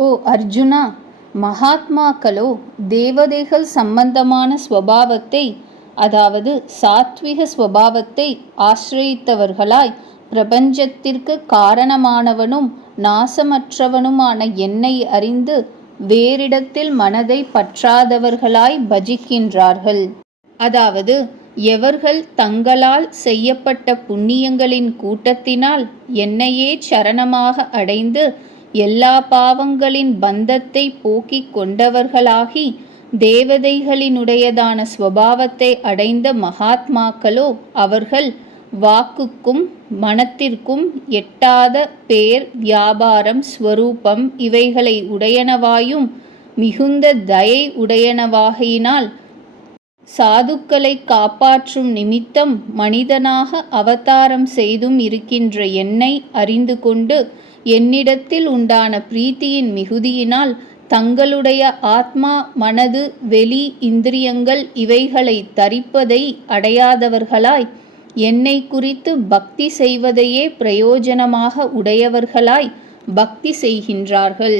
ஓ அர்ஜுனா, மகாத்மாக்களோ தேவதைகள் சம்பந்தமான ஸ்வபாவத்தை, அதாவது சாத்விக ஸ்வபாவத்தை ஆசிரயித்தவர்களாய் பிரபஞ்சத்திற்கு காரணமானவனும் நாசமற்றவனுமான என்னை அறிந்து வேறிடத்தில் மனதை பற்றாதவர்களாய் பஜிக்கின்றார்கள். அதாவது எவர்கள் தங்களால் செய்யப்பட்ட புண்ணியங்களின் கூட்டத்தினால் என்னையே சரணமாக அடைந்து எல்லா பாவங்களின் பந்தத்தை போக்கிக் கொண்டவர்களாகி தேவதைகளினுடையதான ஸ்வபாவத்தை அடைந்த மகாத்மாக்களோ அவர்கள் வாக்குக்கும் மனத்திற்கும் எட்டாத பேர், வியாபாரம், ஸ்வரூபம் இவைகளை உடையனவாயும் மிகுந்த தயை உடையனவாகையினால் சாதுக்களை காப்பாற்றும் நிமித்தம் மனிதனாக அவதாரம் செய்தும் இருக்கின்ற என்னை அறிந்து கொண்டு என்னிடத்தில் உண்டான பிரீத்தியின் மிகுதியினால் தங்களுடைய ஆத்மா, மனது, வெளி இந்திரியங்கள் இவைகளை தரிப்பதை அடையாதவர்களாய் என்னை குறித்து பக்தி செய்வதையே பிரயோஜனமாக உடையவர்களாய் பக்தி செய்கின்றார்கள்.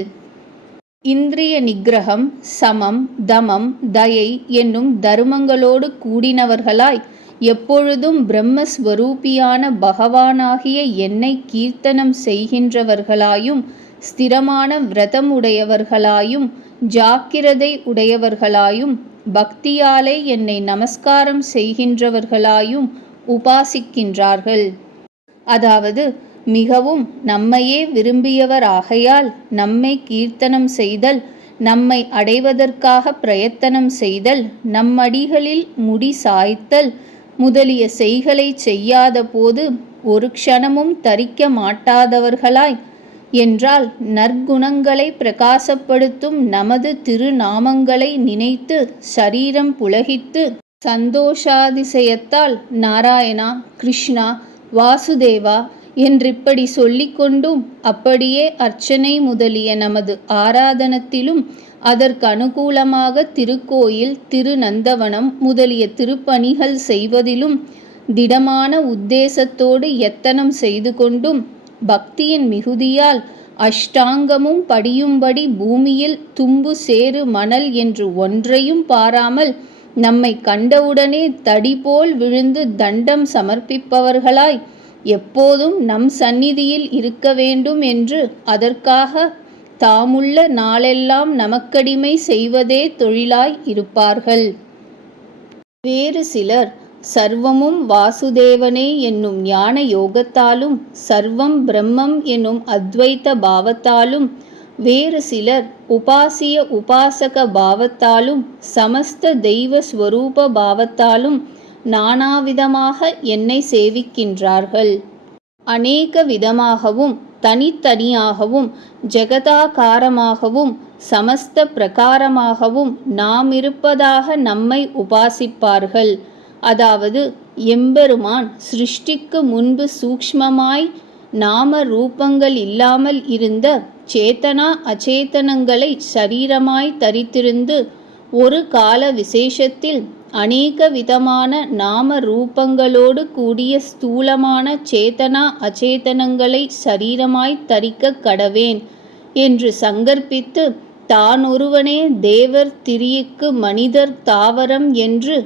இந்திரிய நிகிரகம், சமம், தமம், தயை என்னும் தர்மங்களோடு கூடினவர்களாய் எப்பொழுதும் பிரம்மஸ்வரூபியான பகவானாகிய என்னை கீர்த்தனம் செய்கின்றவர்களாயும் ஸ்திரமான விரதம் உடையவர்களாயும் ஜாக்கிரதை உடையவர்களாயும் பக்தியாலே என்னை நமஸ்காரம் செய்கின்றவர்களாயும் உபாசிக்கின்றார்கள். அதாவது மிகவும் நம்மையே விரும்பியவர் ஆகையால் நம்மை கீர்த்தனம் செய்தல், நம்மை அடைவதற்காக பிரயத்தனம் செய்தல், நம்மடிகளில் முடி சாய்த்தல் முதலிய செய்களை செய்யாத போது ஒரு க்ஷணமும் தரிக்க மாட்டாதவர்களாய் என்றால் நற்குணங்களை பிரகாசப்படுத்தும் நமது திருநாமங்களை நினைத்து சரீரம் புலகித்து சந்தோஷாதிசயத்தால் நாராயணா, கிருஷ்ணா, வாசுதேவா என்றிப்படி சொல்லிக்கொண்டும் அப்படியே அர்ச்சனை முதலிய நமது ஆராதனத்திலும் அதற்கு அனுகூலமாக திருக்கோயில், திருநந்தவனம் முதலிய திருப்பணிகள் செய்வதிலும் திடமான உத்தேசத்தோடு எத்தனம் செய்து கொண்டும் பக்தியின் மிகுதியால் அஷ்டாங்கமும் படியும்படி பூமியில் தும்பு, சேறு, மணல் என்று ஒன்றையும் பாராமல் நம்மை கண்டவுடனே தடி போல் விழுந்து தண்டம் சமர்ப்பிப்பவர்களாய் எப்போதும் நம் சந்நிதியில் இருக்க வேண்டும் என்று அதற்காக தாமுள்ள நாளெல்லாம் நமக்கடிமை செய்வதே தொழிலாய் இருப்பார்கள். வேறு சிலர் சர்வமும் வாசுதேவனே என்னும் ஞான யோகத்தாலும் சர்வம் பிரம்மம் என்னும் அத்வைத பாவத்தாலும் வேறு சிலர் உபாசிய உபாசக பாவத்தாலும் சமஸ்த தெய்வ ஸ்வரூப பாவத்தாலும் நானாவிதமாக என்னை சேவிக்கின்றார்கள். அநேக விதமாகவும் தனித்தனியாகவும் ஜெகதாகாரமாகவும் சமஸ்த பிரகாரமாகவும் நாம் இருப்பதாக நம்மை உபாசிப்பார்கள். அதாவது எம்பெருமான் சிருஷ்டிக்கு முன்பு சூக்ஷ்மமாய் நாம ரூபங்கள் இல்லாமல் இருந்த சேத்தனா அச்சேதனங்களை சரீரமாய் தரித்திருந்து ஒரு கால விசேஷத்தில் அநேக விதமான நாம ரூபங்களோடு கூடிய ஸ்தூலமான சேத்தனா அச்சேதனங்களை சரீரமாய் தரிக்க கடவேன் என்று சங்கற்பித்து தான் ஒருவனே தேவர், திரியுக்கு, மனிதர், தாவரம் என்று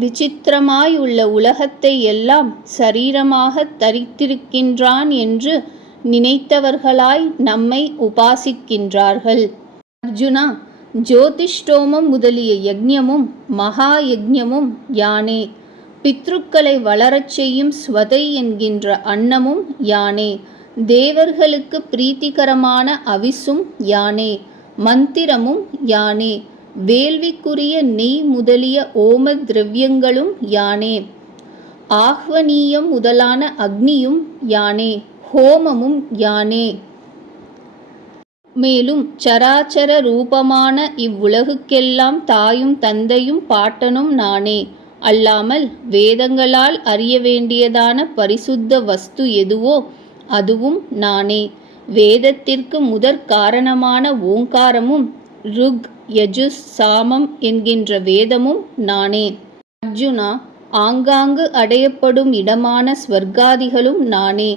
விசித்திரமாய் உள்ள உலகத்தை எல்லாம் சரீரமாக தரித்திருக்கின்றான் என்று நினைத்தவர்களாய் நம்மை உபாசிக்கின்றார்கள். அர்ஜுனா, ஜோதிஷ்டோமம் முதலிய யஜ்ஞமும் மகா யஜ்ஞமும் யானே, பித்ருக்களை வளரச் செய்யும் ஸ்வதை என்கின்ற அன்னமும் யானே, தேவர்களுக்கு பிரீத்திகரமான அவிசும் யானே, மந்திரமும் யானே, வேள்விக்குரிய நெய் முதலிய ஓம திரவியங்களும் யானே, ஆஹ்வனீயம் முதலான அக்னியும் யானே, ஹோமமும் யானே. மேலும் சராச்சர ரூபமான இவ்வுலகுக்கெல்லாம் தாயும் தந்தையும் பாட்டனும் நானே. அல்லாமல் வேதங்களால் அறிய வேண்டியதான பரிசுத்த வஸ்து எதுவோ அதுவும் நானே. வேதத்திற்கு முதற் காரணமான ஓங்காரமும் ருக், யஜுஸ், சாமம் என்கின்ற வேதமும் நானே. அர்ஜுனா, ஆங்காங்கு அடையப்படும் இடமான ஸ்வர்காதிகளும் நானே.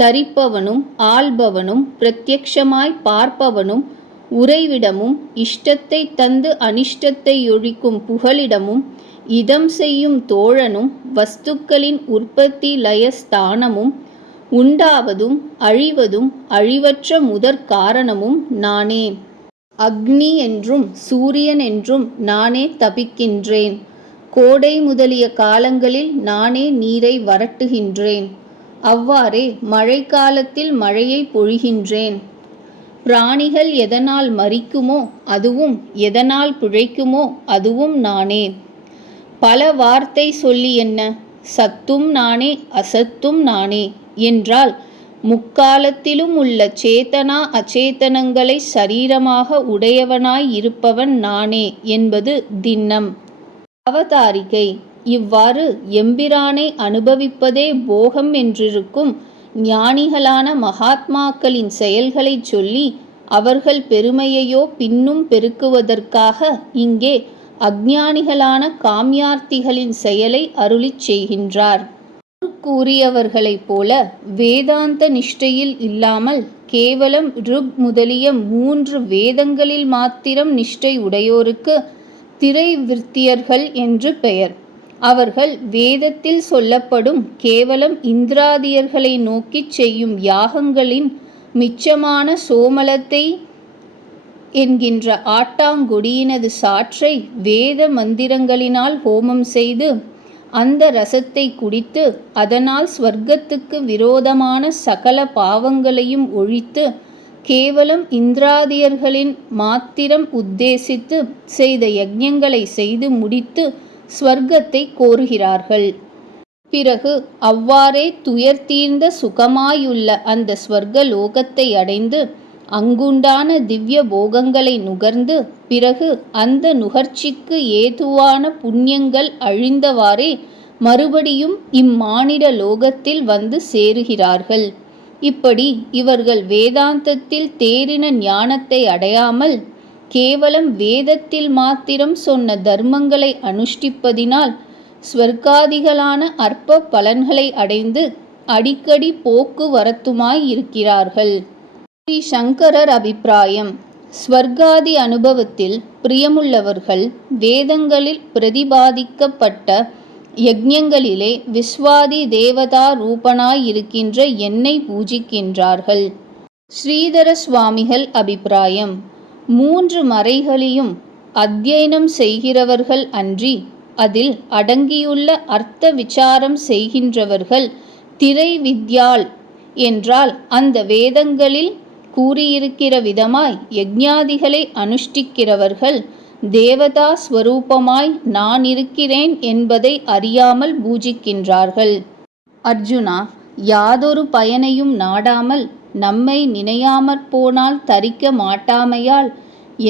தரிப்பவனும் ஆள்பவனும் பிரத்யக்ஷமாய் பார்ப்பவனும் உறைவிடமும் இஷ்டத்தை தந்து அனிஷ்டத்தை ஒழிக்கும் புகலிடமும் இதம் செய்யும் தோழனும் வஸ்துக்களின் உற்பத்தி லய ஸ்தானமும் உண்டாவதும் அழிவதும் அழிவற்ற முதற் காரணமும் நானே. அக்னி என்றும் சூரியன் என்றும் நானே தபிக்கின்றேன். கோடை முதலிய காலங்களில் நானே நீரை வரட்டுகின்றேன். அவ்வாறே மழை காலத்தில் மழையை பொழிகின்றேன். பிராணிகள் எதனால் மரிக்குமோ அதுவும் எதனால் பிழைக்குமோ அதுவும் நானே. பல வார்த்தை சொல்லி என்ன, சத்தும் நானே அசத்தும் நானே என்றால் முக்காலத்திலும் உள்ள சேதனா அச்சேதனங்களை சரீரமாக உடையவனாய் இருப்பவன் நானே என்பது திண்ணம். அவதாரிகை இவ்வாறு எம்பிரானை அனுபவிப்பதே போகம் என்றிருக்கும் ஞானிகளான மகாத்மாக்களின் செயல்களைச் சொல்லி அவர்கள் பெருமையையோ பின்னும் பெருக்குவதற்காக இங்கே அஞ்ஞானிகளான காமியார்த்திகளின் செயலை அருளிச் செய்கின்றார். கூறியவர்களைப் போல வேதாந்த நிஷ்டையில் இல்லாமல் கேவலம் ருக் முதலிய 3 வேதங்களில் மாத்திரம் நிஷ்டை உடையோருக்கு திரைவிருத்தியர்கள் என்று பெயர். அவர்கள் வேதத்தில் சொல்லப்படும் கேவலம் இந்திராதியர்களை நோக்கிச் செய்யும் யாகங்களின் மிச்சமான சோமலத்தை என்கின்ற ஆட்டாங்கொடியினது சாற்றை வேத மந்திரங்களினால் ஹோமம் செய்து அந்த ரசத்தை குடித்து அதனால் ஸ்வர்க்கத்துக்கு விரோதமான சகல பாவங்களையும் ஒழித்து கேவலம் இந்திராதியர்களின் மாத்திரம் உத்தேசித்து செய்த யஜ்ஞங்களை செய்து முடித்து ஸ்வர்க்கத்தை கோருகிறார்கள். பிறகு அவ்வாறே துயர் தீர்ந்த சுகமாயுள்ள அந்த ஸ்வர்க்க லோகத்தை அடைந்து அங்குண்டான திவ்ய போகங்களை நுகர்ந்து பிறகு அந்த நுகர்ச்சிக்கு ஏதுவான புண்ணியங்கள் அழிந்தவாறே மறுபடியும் இம்மானிட லோகத்தில் வந்து சேருகிறார்கள். இப்படி இவர்கள் வேதாந்தத்தில் தேறின ஞானத்தை அடையாமல் கேவலம் வேதத்தில் மாத்திரம் சொன்ன தர்மங்களை அனுஷ்டிப்பதினால் ஸ்வர்காதிகளான அற்ப பலன்களை அடைந்து அடிக்கடி போக்குவரத்துமாய் இருக்கிறார்கள். ஸ்ரீ சங்கரர் அபிப்பிராயம். ஸ்வர்காதி அனுபவத்தில் பிரியமுள்ளவர்கள் வேதங்களில் பிரதிபாதிக்கப்பட்ட யஜ்ஞங்களிலே விஸ்வாதி தேவதா ரூபனாயிருக்கின்ற என்னை பூஜிக்கின்றார்கள். ஸ்ரீதர சுவாமிகள் அபிப்பிராயம். 3 மறைகளையும் அத்தியனம் செய்கிறவர்கள் அன்றி அதில் அடங்கியுள்ள அர்த்த விசாரம் செய்கின்றவர்கள் திரை வித்யாள் என்றால் அந்த வேதங்களில் கூறியிருக்கிற விதமாய் யஜ்ஞாதிகளை அனுஷ்டிக்கிறவர்கள் தேவதா ஸ்வரூபமாய் நான் இருக்கிறேன் என்பதை அறியாமல் பூஜிக்கின்றார்கள். அர்ஜுனா, யாதொரு பயனையும் நாடாமல் நம்மை நினையாமற் போனால் தரிக்க மாட்டாமையால்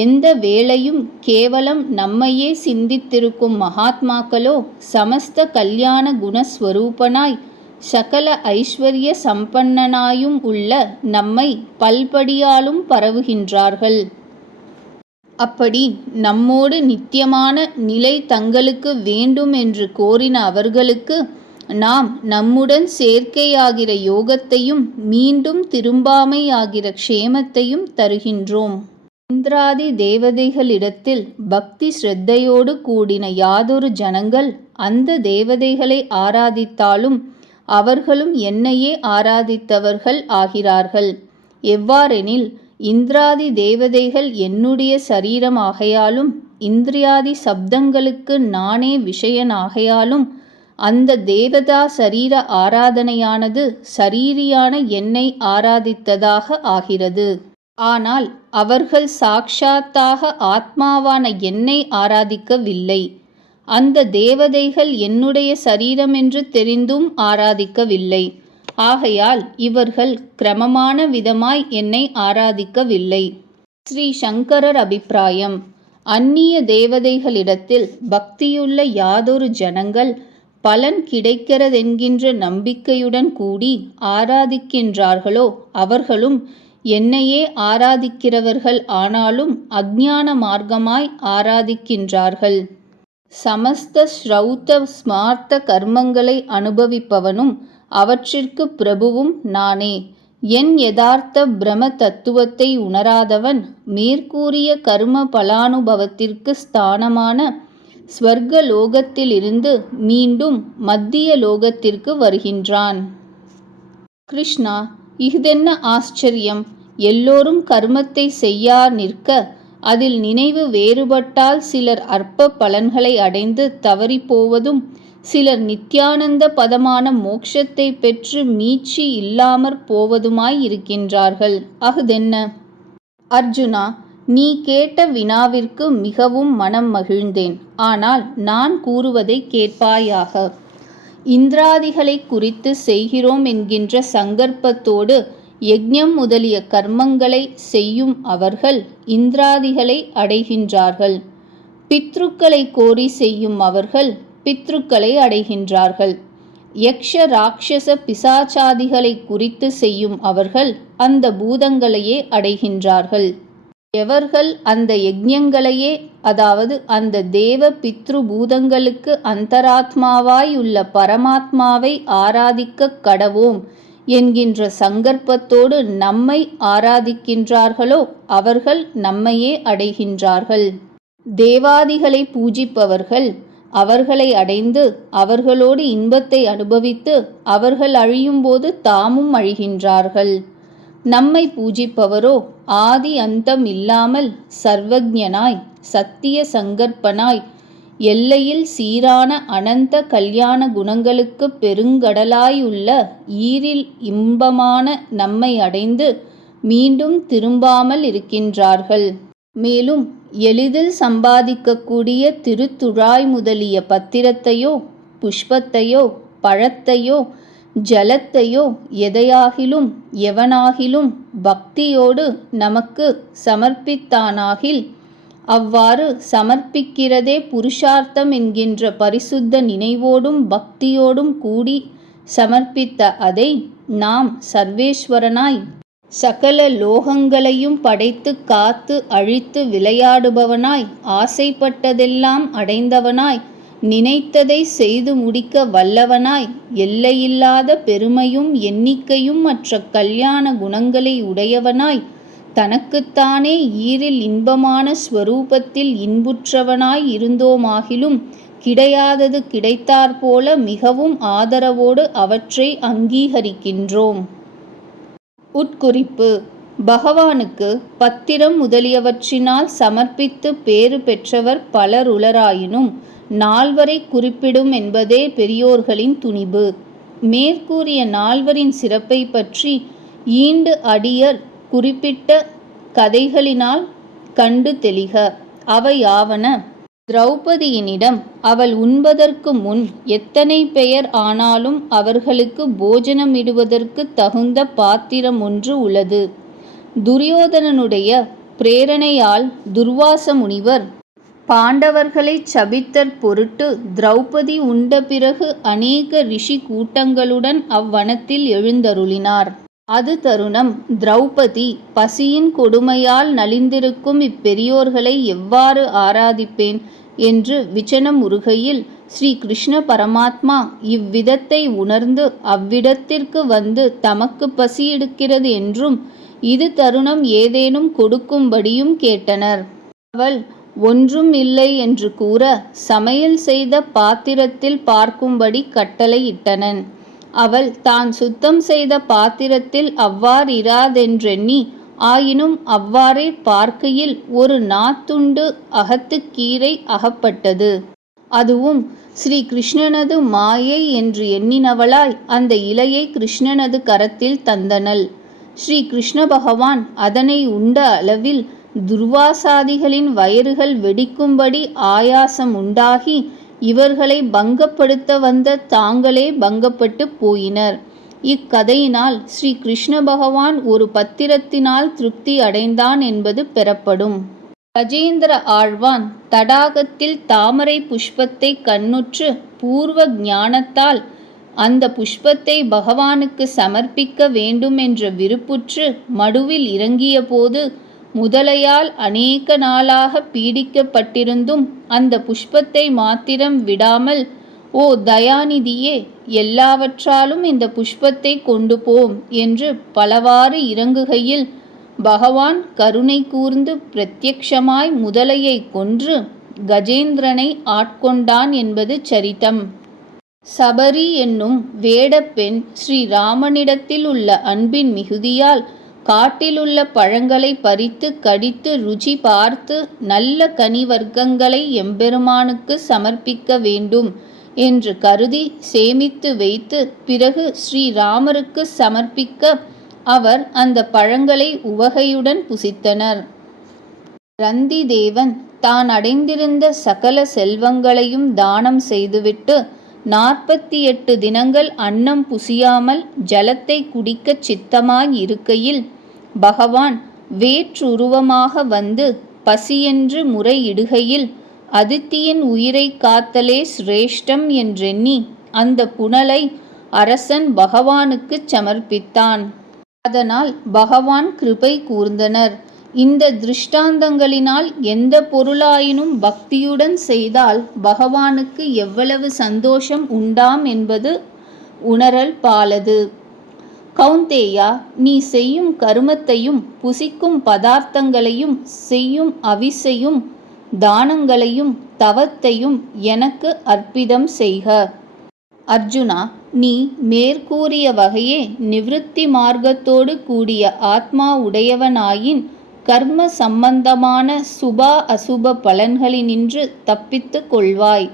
எந்த வேளையும் கேவலம் நம்மையே சிந்தித்திருக்கும் மகாத்மாக்களோ சமஸ்த கல்யாண குணஸ்வரூபனாய் சகல ஐஸ்வர்ய சம்பன்னனாயும் உள்ள நம்மை பல்படியாலும் பரவுகின்றார்கள். அப்படி நம்மோடு நித்தியமான நிலை தங்களுக்கு வேண்டும் என்று கோரின அவர்களுக்கு நாம் நம்முடன் சேர்க்கையாகிற யோகத்தையும் மீண்டும் திரும்பாமை ஆகிற க்ஷேமத்தையும் தருகின்றோம். இந்திராதி தேவதைகளிடத்தில் பக்தி ஸ்ரத்தையோடு கூடின யாதொரு ஜனங்கள் அந்த தேவதைகளை ஆராதித்தாலும் அவர்களும் என்னையே ஆராதித்தவர்கள் ஆகிறார்கள். எவ்வாறெனில் இந்திராதி தேவதைகள் என்னுடைய சரீரம் ஆகையாலும் இந்திரியாதி சப்தங்களுக்கு நானே விஷயன் ஆகையாலும் அந்த தேவதா சரீர ஆராதனையானது சரீரியான என்னை ஆராதித்ததாக ஆகிறது. ஆனால் அவர்கள் சாக்ஷாத்தாக ஆத்மாவான என்னை ஆராதிக்கவில்லை. அந்த தேவதைகள் என்னுடைய சரீரமென்று தெரிந்தும் ஆராதிக்கவில்லை. ஆகையால் இவர்கள் கிரமமான விதமாய் என்னை ஆராதிக்கவில்லை. ஸ்ரீ சங்கரர் அபிப்பிராயம். அந்நிய தேவதைகளிடத்தில் பக்தியுள்ள யாதொரு ஜனங்கள் பலன் கிடைக்கிறதென்கின்ற நம்பிக்கையுடன் கூடி ஆராதிக்கின்றார்களோ அவர்களும் என்னையே ஆராதிக்கிறவர்கள் ஆனாலும் அஞ்ஞான மார்க்கமாய் ஆராதிக்கின்றார்கள். சமஸ்த ஸ்ரௌத்த ஸ்மார்த்த கர்மங்களை அனுபவிப்பவனும் அவற்றிற்கு பிரபுவும் நானே. என் யதார்த்த பிரம தத்துவத்தை உணராதவன் மேற்கூறிய கர்ம பலானுபவத்திற்கு ஸ்தானமான ஸ்வர்க லோகத்திலிருந்து மீண்டும் மத்திய லோகத்திற்கு வருகின்றான். கிருஷ்ணா, இஃதென்ன ஆச்சரியம்! எல்லோரும் கர்மத்தை செய்யார் நிற்க, அதில் நினைவு வேறுபட்டால் சிலர் அற்ப பலன்களை அடைந்து தவறிப்போவதும், சிலர் நித்யானந்த பதமான மோட்சத்தை பெற்று மீட்சி இல்லாமற் போவதுமாய் இருக்கின்றார்கள். அஃதென்ன? அர்ஜுனா, நீ கேட்ட வினாவிற்கு மிகவும் மனம் மகிழ்ந்தேன். ஆனால் நான் கூறுவதை கேட்பாயாக. இந்திராதிகளை குறித்து செய்கிறோம் என்கின்ற சங்கற்பத்தோடு யஜ்ஞம் முதலிய கர்மங்களை செய்யும் அவர்கள் இந்திராதிகளை அடைகின்றார்கள். பித்ருக்களை கோரி செய்யும் அவர்கள் பித்ருக்களை அடைகின்றார்கள். யக்ஷ ராட்சச பிசாச்சாதிகளை குறித்து செய்யும் அவர்கள் அந்த பூதங்களையே அடைகின்றார்கள். எவர்கள் அந்த யஜ்ஞங்களையே, அதாவது அந்த தேவ பித்ரு பூதங்களுக்கு அந்தராத்மாவாய் உள்ள பரமாத்மாவை ஆராதிக்க கடவோம் என்கின்ற சங்கற்பத்தோடு நம்மை ஆராதிக்கின்றார்களோ அவர்கள் நம்மையே அடைகின்றார்கள். தேவாதிகளை பூஜிப்பவர்கள் அவர்களை அடைந்து அவர்களோடு இன்பத்தை அனுபவித்து அவர்கள் அழியும்போது தாமும் அழிகின்றார்கள். நம்மை பூஜிப்பவரோ ஆதி அந்தம் இல்லாமல் சர்வஜனாய் சத்திய சங்கற்பனாய் எல்லையில் சீரான அனந்த கல்யாண குணங்களுக்கு பெருங்கடலாயுள்ள ஈரில் இன்பமான நம்மை அடைந்து மீண்டும் திரும்பாமல் இருக்கின்றார்கள். மேலும் எளிதில் சம்பாதிக்கக்கூடிய திருத்துழாய் முதலிய பத்திரத்தையோ புஷ்பத்தையோ பழத்தையோ ஜலத்தையோ எதையாகிலும் எவனாகிலும் பக்தியோடு நமக்கு சமர்ப்பித்தானாகில், அவ்வாறு சமர்ப்பிக்கிறதே புருஷார்த்தம் என்கின்ற பரிசுத்த நினைவோடும் பக்தியோடும் கூடி சமர்ப்பித்த அதை நாம் சர்வேஸ்வரனாய் சகல லோகங்களையும் படைத்து காத்து அழித்து விளையாடுபவனாய் ஆசைப்பட்டதெல்லாம் அடைந்தவனாய் நினைத்ததை செய்து முடிக்க வல்லவனாய் எல்லையில்லாத பெருமையும் எண்ணிக்கையும் மற்ற கல்யாண குணங்களை உடையவனாய் தனக்குத்தானே ஈரில் இன்பமான ஸ்வரூபத்தில் இன்புற்றவனாய் இருந்தோமாகிலும் கிடையாதது கிடைத்தாற்போல மிகவும் ஆதரவோடு அவற்றை அங்கீகரிக்கின்றோம். உட்குறிப்பு: பகவானுக்கு பத்திரம் முதலியவற்றினால் சமர்ப்பித்து பேறு பெற்றவர் பலருளராயினும் நால்வரை குறிப்பிடும் என்பதே பெரியோர்களின் துணிபு. மேற்கூறிய நால்வரின் சிறப்பை பற்றி ஈண்டு அடியர் குறிப்பிட்ட கதைகளினால் கண்டு தெளிக. அவையாவன: திரௌபதியினிடம் அவள் உண்பதற்கு முன் எத்தனை பெயர் ஆனாலும் அவர்களுக்கு போஜனமிடுவதற்கு தகுந்த பாத்திரம் ஒன்று உளது. துரியோதனனுடைய பிரேரணையால் துர்வாச முனிவர் பாண்டவர்களைச் சபித்தற் பொருட்டு திரௌபதி உண்ட பிறகு அநேக ரிஷி கூட்டங்களுடன் அவ்வனத்தில் எழுந்தருளினார். அது தருணம் திரௌபதி பசியின் கொடுமையால் நலிந்திருக்கும் இப்பெரியோர்களை எவ்வாறு ஆராதிப்பேன் என்று விசனம் உறுகையில், ஸ்ரீ கிருஷ்ண பரமாத்மா இவ்விதத்தை உணர்ந்து அவ்விடத்திற்கு வந்து தமக்கு பசி எடுக்கிறது என்றும் இது தருணம் ஏதேனும் கொடுக்கும்படியும் கேட்டனர். அவள் ஒன்றும் இல்லை என்று கூற சமையல் செய்த பாத்திரத்தில் பார்க்கும்படி கட்டளையிட்டனன். அவள் தான் சுத்தம் செய்த பாத்திரத்தில் அவ்வாறிராதென்றெண்ணி, ஆயினும் அவ்வாறே பார்க்கையில் ஒரு நாத்துண்டு அகத்துக்கீரை அகப்பட்டது. அதுவும் ஸ்ரீ கிருஷ்ணனது மாயை என்று எண்ணினவளாய் அந்த இலையை கிருஷ்ணனது கரத்தில் தந்தனள். ஸ்ரீ கிருஷ்ண பகவான் அதனை உண்ட அளவில் துர்வாசாதிகளின் வயிறுகள் வெடிக்கும்படி ஆயாசம் உண்டாகி இவர்களை பங்கப்படுத்த வந்த தாங்களே பங்கப்பட்டு போயினர். இக்கதையினால் ஸ்ரீ கிருஷ்ண பகவான் ஒரு பத்திரத்தினால் திருப்தி அடைந்தான் என்பது பெறப்படும். கஜேந்திர ஆழ்வான் தடாகத்தில் தாமரை புஷ்பத்தை கண்ணுற்று பூர்வ ஞானத்தால் அந்த புஷ்பத்தை பகவானுக்கு சமர்ப்பிக்க வேண்டும் என்ற விருப்புற்று மடுவில் இறங்கிய போது முதலையால் அநேக நாளாக பீடிக்கப்பட்டிருந்தும் அந்த புஷ்பத்தை மாத்திரம் விடாமல் ஓ தயாநிதியே, எல்லாவற்றாலும் இந்த புஷ்பத்தை கொண்டு போம் என்று பலவாறு இறங்குகையில் பகவான் கருணை கூர்ந்து பிரத்யக்ஷமாய் முதலையை கொன்று கஜேந்திரனை ஆட்கொண்டான் என்பது சரிதம். சபரி என்னும் வேடப்பெண் ஸ்ரீராமனிடத்தில் உள்ள அன்பின் மிகுதியால் காட்டிலுள்ள பழங்களை பறித்து கடித்து ருச்சி பார்த்து நல்ல கனி வர்க்கங்களை எம்பெருமானுக்கு சமர்ப்பிக்க வேண்டும் என்று கருதி சேமித்து வைத்து பிறகு ஸ்ரீராமருக்கு சமர்ப்பிக்க அவர் அந்த பழங்களை உவகையுடன் புசித்தனர். ரந்தி தேவன் தான் அடைந்திருந்த சகல செல்வங்களையும் தானம் செய்துவிட்டு 48 தினங்கள் அன்னம் புசியாமல் ஜலத்தை குடிக்கச் சித்தமாய் இருக்கையில் பகவான் வேற்றுருவமாக வந்து பசியென்று முறையிடுகையில் அதித்தியின் உயிரை காத்தலே சிரேஷ்டம் என்றெண்ணி அந்த புனலை அரசன் பகவானுக்கு சமர்ப்பித்தான். அதனால் பகவான் கிருபை கூர்ந்தனர். இந்த திருஷ்டாந்தங்களினால் எந்த பொருளாயினும் பக்தியுடன் செய்தால் பகவானுக்கு எவ்வளவு சந்தோஷம் உண்டாம் என்பது உணரல் பாலது. கௌந்தேயா, நீ செய்யும் கருமத்தையும் புசிக்கும் பதார்த்தங்களையும் செய்யும் அவிசையும் தானங்களையும் தவத்தையும் எனக்கு அர்ப்பிதம் செய்க. அர்ஜுனா, நீ மேற்கூறிய வகையே நிவிருத்தி மார்க்கத்தோடு கூடிய ஆத்மா உடையவனாயின் கர்ம சம்பந்தமான சுபா அசுப பலன்களினின்று தப்பித்து கொள்வாய்.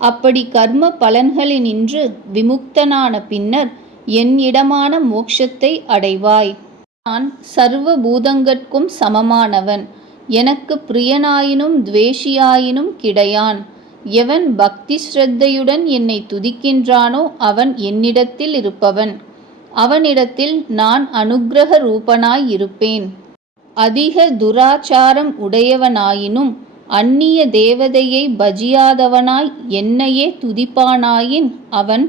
அப்படி கர்ம பலன்களினின்று விமுக்தனான பின்னர் என் இடமான மோட்சத்தை அடைவாய். நான் சர்வ பூதங்கட்கும் சமமானவன். எனக்கு பிரியனாயினும் துவேஷியாயினும் கிடையான். எவன் பக்தி ஸ்ரத்தையுடன் என்னை துதிக்கின்றானோ அவன் என்னிடத்தில் இருப்பவன். அவனிடத்தில் நான் அனுக்கிரக ரூபனாய் இருப்பேன். அதிக துராச்சாரம் உடையவனாயினும் அந்நிய தேவதையை பஜியாதவனாய் என்னையே துதிப்பானாயின் அவன்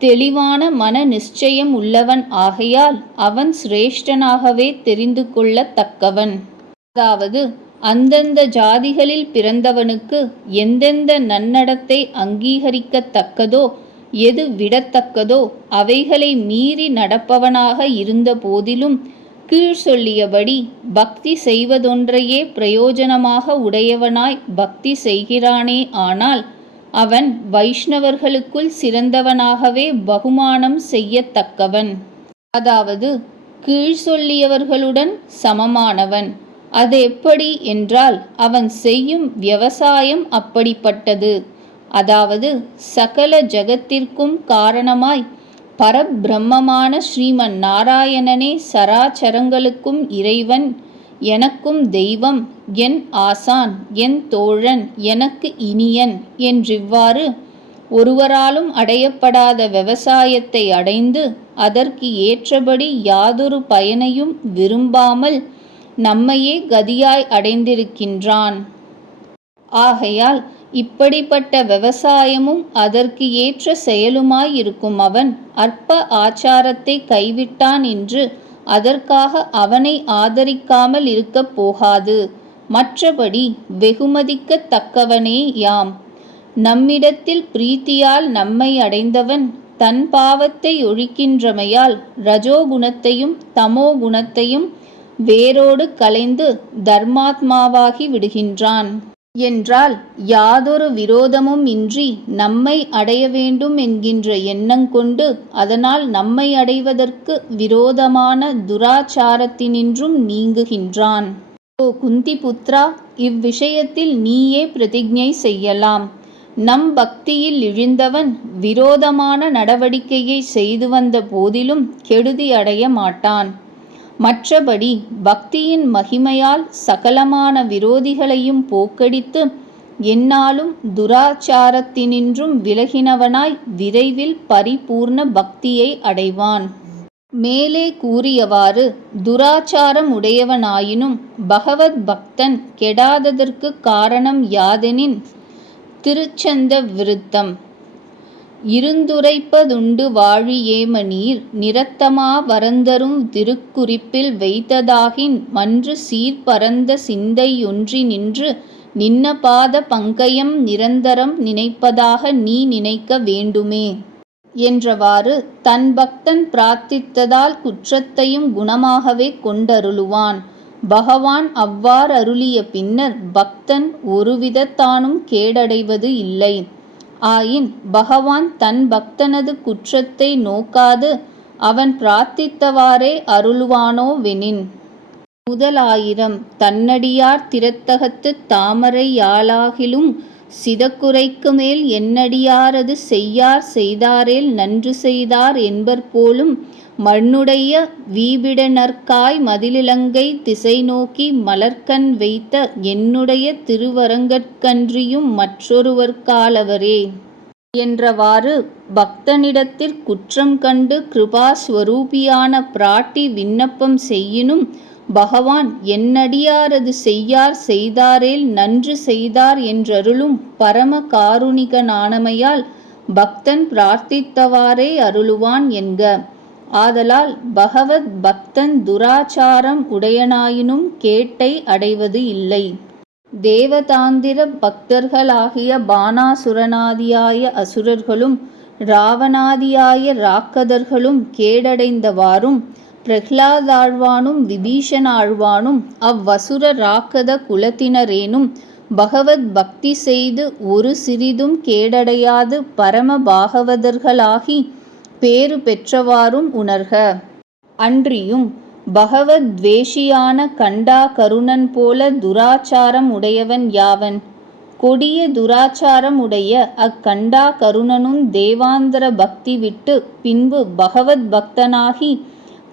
தெளிவான மன நிச்சயம் உள்ளவன் ஆகையால் அவன் சிரேஷ்டனாகவே தெரிந்து கொள்ளத்தக்கவன். அதாவது அந்தந்த ஜாதிகளில் பிறந்தவனுக்கு எந்தெந்த நன்னடத்தை அங்கீகரிக்கத்தக்கதோ எது விடத்தக்கதோ அவைகளை மீறி நடப்பவனாக இருந்த போதிலும் கீழ் சொல்லியபடி பக்தி செய்வதொன்றையே பிரயோஜனமாக உடையவனாய் பக்தி செய்கிறானே ஆனால் அவன் வைஷ்ணவர்களுக்குள் சிறந்தவனாகவே பகுமானம் செய்யத்தக்கவன். அதாவது கீழ் சொல்லியவர்களுடன் சமமானவன். அது எப்படி என்றால் அவன் செய்யும் விவசாயம் அப்படிப்பட்டது. அதாவது சகல ஜகத்திற்கும் காரணமாய் பரபிரம்மமான ஸ்ரீமன் நாராயணனே சராச்சரங்களுக்கும் இறைவன், எனக்கும் தெய்வம், என் ஆசான், என் தோழன், எனக்கு இனியன் என்றிவ்வாறு ஒருவராலும் அடையப்படாத விவசாயத்தை அடைந்து அதற்கு ஏற்றபடி யாதொரு பயனையும் விரும்பாமல் நம்மையே கதியாய் அடைந்திருக்கின்றான். ஆகையால் இப்படிப்பட்ட விவசாயமும் அதற்கு ஏற்ற செயலுமாயிருக்கும் அவன் அற்ப ஆச்சாரத்தை கைவிட்டான் என்று அதற்காக அவனை ஆதரிக்காமல் இருக்கப் போகாது. மற்றபடி வெகுமதிக்கத்தக்கவனே யாம். நம்மிடத்தில் பிரீத்தியால் நம்மை அடைந்தவன் தன் பாவத்தை ஒழிக்கின்றமையால் ரஜோகுணத்தையும் தமோ குணத்தையும் வேரோடு களைந்து தர்மாத்மாவாகி விடுகின்றான் என்றால் யாதொரு விரோதமும் இன்றி நம்மை அடைய வேண்டும் என்கின்ற எண்ணங்கொண்டு அதனால் நம்மை அடைவதற்கு விரோதமான துராச்சாரத்தினின்றும் நீங்குகின்றான். ஓ குந்தி புத்ரா, இவ்விஷயத்தில் நீயே பிரதிஜை செய்யலாம். நம் பக்தியில் இழிந்தவன் விரோதமான நடவடிக்கையை செய்து வந்த போதிலும் கெடுதி அடைய மாட்டான். மற்றபடி பக்தியின் மகிமையால் சகலமான விரோதிகளையும் போக்கடித்து எந்நாளும் துராச்சாரத்தினின்றும் விலகினவனாய் விரைவில் பரிபூர்ண பக்தியை அடைவான். மேலே கூறியவாறு துராச்சாரம் உடையவனாயினும் பகவத் பக்தன் கெடாததற்கு காரணம் யாதெனின் திருச்சந்த விருத்தம். இருந்துரைப்பதுண்டு வாழி ஏமநீர் நிரத்தமா வரந்தரும் திருக்குறிப்பில் வைத்ததாகின் மன்று சீர்பரந்த சிந்தை ஒன்றி நின்று நின்ன பாத பங்கயம் நிரந்தரம் நினைப்பதாக நீ நினைக்க வேண்டுமே என்றவாறு தன் பக்தன் பிரார்த்தித்ததால் குற்றத்தையும் குணமாகவே கொண்டருளுவான். பகவான் அவ்வாறருளிய பின்னர் பக்தன் ஒருவிதத்தானும் கேடடைவது இல்லை. ஆயின் பகவான் தன் பக்தனது குற்றத்தை நோக்காது அவன் பிரார்த்தித்தவாறே அருளுவானோவெனின். 1000 தன்னடியார் திறத்தகத்துத் தாமரை யாளாகிலும் சிதக்குறைக்கு மேல் என்னடியாரது செய்யார் செய்தாரேல் நன்று செய்தார் என்பர் போலும் மண்ணுடைய வீபிடனர்க்காய் மதிலிலங்கை திசை நோக்கி மலர்க்கண் வைத்த என்னுடைய திருவரங்கற்கன்றியும் மற்றொருவர்க்காலவரே என்றவாறு பக்தனிடத்திற் குற்றம் கண்டு கிருபாஸ்வரூபியான பிராட்டி விண்ணப்பம் செய்யினும் பகவான் என்னடியாரது செய்யார் செய்தாரேல் நன்று செய்தார் என்றருளும் பரம காருணிகனானமையால் பக்தன் பிரார்த்தித்தவாறே அருளுவான் என்க. ஆதலால் பகவத் பக்தன் துராச்சாரம் உடையனாயினும் கேட்டை அடைவது இல்லை. தேவதாந்திர பக்தர்களாகிய பானாசுரனாதியாய அசுரர்களும் ராவணாதியாய ராக்கதர்களும் கேடடைந்தவாறும் பிரஹ்லாதாழ்வானும் விபீஷணாழ்வானும் அவ்வசுர ராக்கத குலத்தினரேனும் பகவத் பக்தி செய்து ஒரு சிறிதும் கேடடையாது பரம பாகவதர்களாகி பேறு பெற்றவாறும் உணர்க. அன்றியும் பகவத் துவேஷியான கண்டா கருணன் போல துராச்சாரம் உடையவன் யாவன்? கொடிய துராச்சாரம் உடைய அக்கண்டா கருணனும் தேவாந்தர பக்தி விட்டு பின்பு பகவத் பக்தனாகி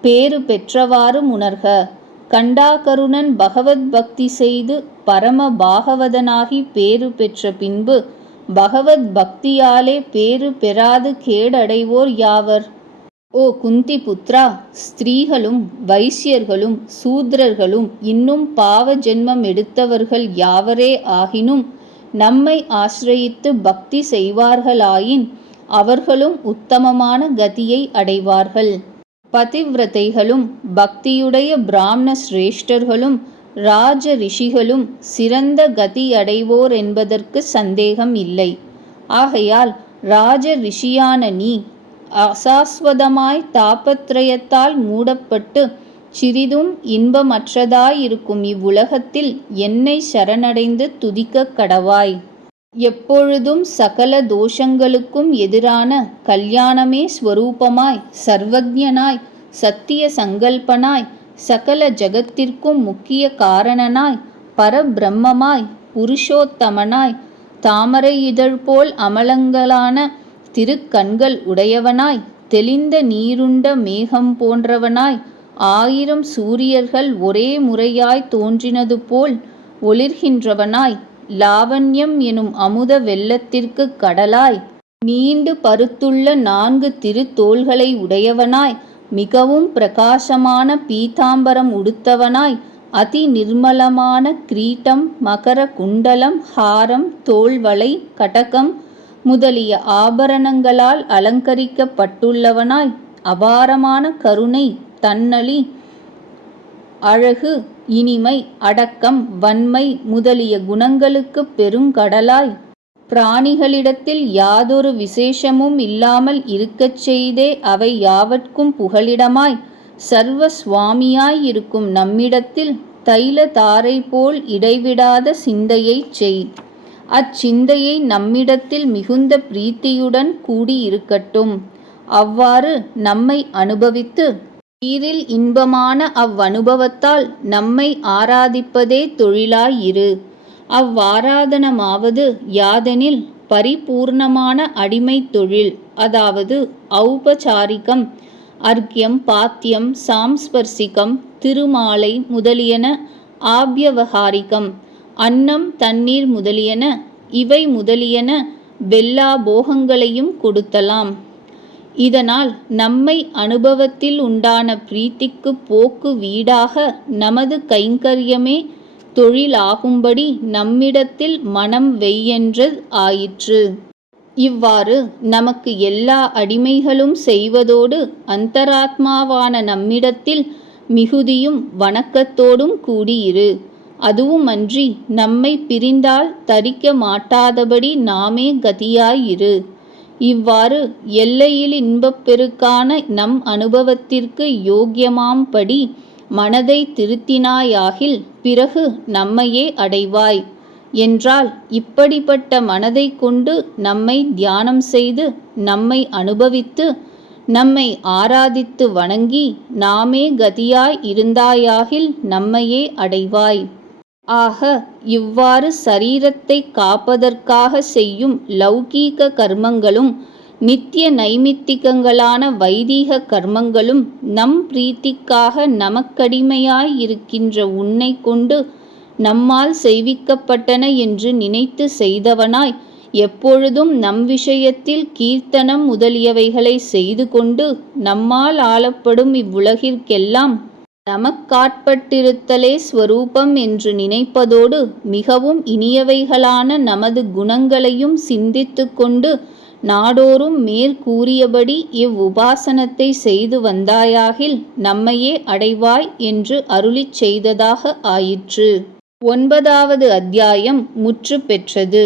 பேறு பெற்றவாறும் உணர்க. கண்டாகருணன் பகவத் பக்தி செய்து பரம பாகவதனாகி பேறு பெற்ற பின்பு பகவத் பக்தியாலே பேறு பெறாது கேடடைவோர் யாவர்? ஓ குந்தி புத்ரா, ஸ்திரீகளும் வைசியர்களும் சூத்ரர்களும் இன்னும் பாவ ஜென்மம் எடுத்தவர்கள் யாவரே ஆகினும் நம்மை ஆசிரயித்து பக்தி செய்வார்களாயின் அவர்களும் உத்தமமான கதியை அடைவார்கள். பதிவிரதைகளும் பக்தியுடைய பிராமண சிரேஷ்டர்களும் ராஜ ரிஷிகளும் சிறந்த கதி அடைவோர் என்பதற்கு சந்தேகம் இல்லை. ஆகையால் ராஜ ரிஷியான நீ அசாஸ்வதமாய் தாபத்ரயத்தால் மூடப்பட்டு சிறிதும் இன்பமற்றதாயிருக்கும் இவ்வுலகத்தில் என்னை சரணடைந்து துதிக்க கடவாய். எப்பொழுதும் சகல தோஷங்களுக்கும் எதிரான கல்யாணமே ஸ்வரூபமாய் சர்வஜனாய் சத்திய சங்கல்பனாய் சகல ஜகத்திற்கும் முக்கிய காரணனாய் பரபிரம்மமாய் புருஷோத்தமனாய் தாமரை இதழ் போல் அமலங்களான திருக்கண்கள் உடையவனாய் தெளிந்த நீருண்ட மேகம் போன்றவனாய் 1000 சூரியர்கள் ஒரே முறையாய் தோன்றினது போல் ஒளிர்கின்றவனாய் லாவண்யம் எனும் அமுத வெள்ளத்திற்கு கடலாய் நீண்டு பருத்துள்ள 4 திருத்தோள்களை உடையவனாய் மிகவும் பிரகாசமான பீதாம்பரம் உடுத்தவனாய் அதி நிர்மலமான கிரீட்டம் மகர குண்டலம் ஹாரம் தோள்வளை கடகம் முதலிய ஆபரணங்களால் அலங்கரிக்கப்பட்டுள்ளவனாய் அபாரமான கருணை தன்னலி அழகு இனிமை அடக்கம் வன்மை முதலிய குணங்களுக்கு பெருங்கடலாய் பிராணிகளிடத்தில் யாதொரு விசேஷமும் இல்லாமல் இருக்கச் செய்தே அவை யாவர்க்கும் புகலிடமாய் சர்வ சுவாமியாய் இருக்கும் நம்மிடத்தில் தைல தாரை போல் இடைவிடாத சிந்தையைச் செய். அச்சிந்தையை நம்மிடத்தில் மிகுந்த பிரீத்தியுடன் கூடி இருக்கட்டும். அவ்வாறு நம்மை அனுபவித்து ஈரில் இன்பமான அவ்வனுபவத்தால் நம்மை ஆராதிப்பதே தொழிலாயிரு. அவ்வாராதனமாவது யாதெனில் பரிபூர்ணமான அடிமை தொழில், அதாவது ஔபசாரிகம், அர்க்யம் பாத்தியம் சாம்ஸ்பர்சிகம் திருமாலை முதலியன, ஆப்யவகாரிகம் அன்னம் தண்ணீர் முதலியன, இவை முதலியன பெல்லா போகங்களையும் கொடுத்தலாம். இதனால் நம்மை அனுபவத்தில் உண்டான பிரீத்திக்கு போக்கு வீடாக நமது கைங்கரியமே தொழிலாகும்படி நம்மிடத்தில் மனம் வெய்யென்று ஆயிற்று. இவ்வாறு நமக்கு எல்லா அடிமைகளும் செய்வதோடு அந்தராத்மாவான நம்மிடத்தில் மிகுதியும் வணக்கத்தோடும் கூடியிரு. அதுவுமன்றி நம்மை பிரிந்தால் தரிக்க மாட்டாதபடி நாமே கதியாயிரு. இவ்வாறு எல்லையில் இன்பப் பெருக்கான நம் அனுபவத்திற்கு யோக்கியமாம்படி மனதை திருத்தினாயாகில் பிறகு நம்மையே அடைவாய் என்றால், இப்படிப்பட்ட மனதை கொண்டு நம்மை தியானம் செய்து நம்மை அனுபவித்து நம்மை ஆராதித்து வணங்கி நாமே கதியாய் இருந்தாயாகில் நம்மையே அடைவாய். ஆக இவ்வாறு சரீரத்தை காப்பதற்காக செய்யும் லௌகீக கர்மங்களும் நித்திய நைமித்திகங்களான வைதீக கர்மங்களும் நம் பிரீத்திக்காக நமக்கடிமையாய் இருக்கின்ற உன்னை கொண்டு நம்மால் செய்விக்கப்பட்டன என்று நினைத்து செய்தவனாய் எப்பொழுதும் நம் விஷயத்தில் கீர்த்தனம் முதலியவைகளை செய்து கொண்டு நம்மால் ஆளப்படும் இவ்வுலகிற்கெல்லாம் நமக்காட்பட்டிருத்தலே ஸ்வரூபம் என்று நினைப்பதோடு மிகவும் இனியவைகளான நமது குணங்களையும் சிந்தித்து கொண்டு நாடோறும் மேற்கூறியபடி இவ்வுபாசனத்தை செய்து வந்தாயாகில் நம்மையே அடைவாய் என்று அருளிச் செய்ததாக ஆயிற்று. 9வது அத்தியாயம் முற்று பெற்றது.